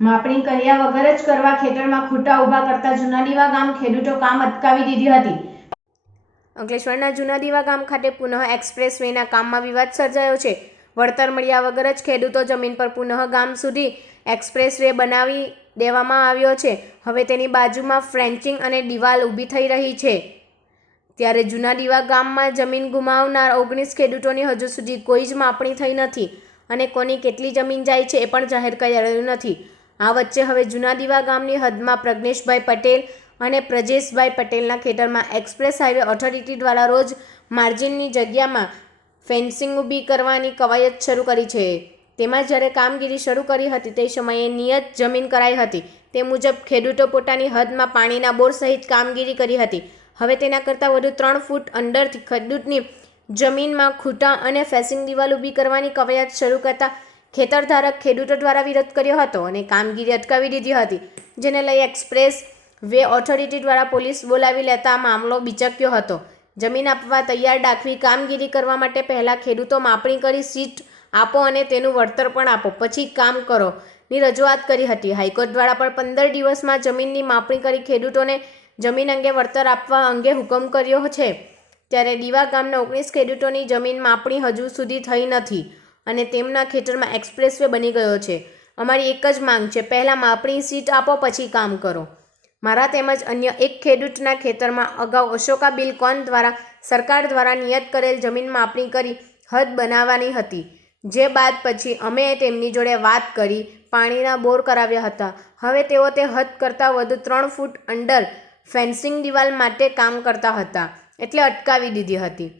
માપણી કર્યા વગર જ કરવા ખેતરમાં ખૂટા ઊભા કરતા જુનાડીવા ગામ ખેડૂતો કામ અટકાવી દીધી હતી. અંકલેશ્વરના જૂના દીવા ગામ ખાતે પુનઃ એક્સપ્રેસ વેના કામમાં વિવાદ સર્જાયો છે. વળતર મળ્યા વગર જ ખેડૂતો જમીન પર પુનઃ ગામ સુધી એક્સપ્રેસ વે બનાવી દેવામાં આવ્યો છે. હવે તેની બાજુમાં ફ્રેન્ચિંગ અને દિવાલ ઊભી થઈ રહી છે. ત્યારે જૂના દીવા ગામમાં જમીન ગુમાવનાર ઓગણીસ ખેડૂતોની હજુ સુધી કોઈ જ માપણી થઈ નથી અને કોની કેટલી જમીન જાય છે એ પણ જાહેર કરાયું નથી. આ વચ્ચે હવે જૂના દીવા ગામની હદમાં પ્રજ્ઞેશભાઈ પટેલ અને પ્રજેશભાઈ પટેલના ખેતરમાં એક્સપ્રેસ હાઈવે ઓથોરિટી દ્વારા રોજ માર્જિનની જગ્યામાં ફેન્સિંગ ઊભી કરવાની કવાયત શરૂ કરી છે. તેમાં જ્યારે કામગીરી શરૂ કરી હતી તે સમયે નિયત જમીન કરાઈ હતી. તે મુજબ ખેડૂતો પોતાની હદમાં પાણીના બોર સહિત કામગીરી કરી હતી. હવે તેના કરતાં વધુ ત્રણ ફૂટ અંડરથી ખેડૂતની જમીનમાં ખૂટા અને ફેસિંગ દિવાલ ઊભી કરવાની કવાયત શરૂ કરતા ખેતરધારક ખેડૂતો દ્વારા વિરોધ કર્યો હતો અને કામગીરી અટકાવી દીધી હતી, જેને લઈ એક્સપ્રેસ વે ઓથોરિટી દ્વારા પોલીસ બોલાવી લેતા મામલો બિચક્યો હતો. જમીન આપવા તૈયાર દાખવી કામગીરી કરવા માટે પહેલાં ખેડૂતો માપણી કરી સીટ આપો અને તેનું વળતર પણ આપો, પછી કામ કરો ની રજૂઆત કરી હતી. હાઈકોર્ટ દ્વારા પણ પંદર દિવસમાં જમીનની માપણી કરી ખેડૂતોને જમીન અંગે વળતર આપવા અંગે હુકમ કર્યો છે. ત્યારે દીવા ગામના ઓગણીસ ખેડૂતોની જમીન માપણી હજુ સુધી થઈ નથી. અને તેમના ખેતરમાં એક્સપ્રેસવે બની ગયો છે. અમારી એક જ માંગ છે, પહેલાં માપણી સીટ આપો, પછી કામ કરો. મારા તેમજ અન્ય એક ખેડૂતના ખેતરમાં અગાઉ અશોકા બિલકોન દ્વારા સરકાર દ્વારા નિયત કરેલ જમીન માપણી કરી હદ બનાવવાની હતી. જે બાદ પછી અમે તેમની જોડે વાત કરી, પાણીના બોર કરાવ્યા હતા. હવે તેઓ તે હદ કરતાં વધુ ત્રણ ફૂટ અંડર ફેન્સિંગ દિવાલ માટે કામ કરતા હતા, એટલે અટકાવી દીધી હતી.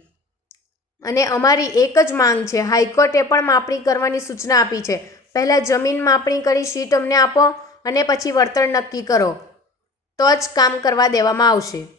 અને અમારી એક જ માંગ છે. હાઈકોર્ટે પણ માપણી કરવાની સૂચના આપી છે. પહેલાં જમીન માપણી કરી શીટ અમને આપો અને પછી વળતર નક્કી કરો. તો જ કામ કરવા દેવામાં આવશે.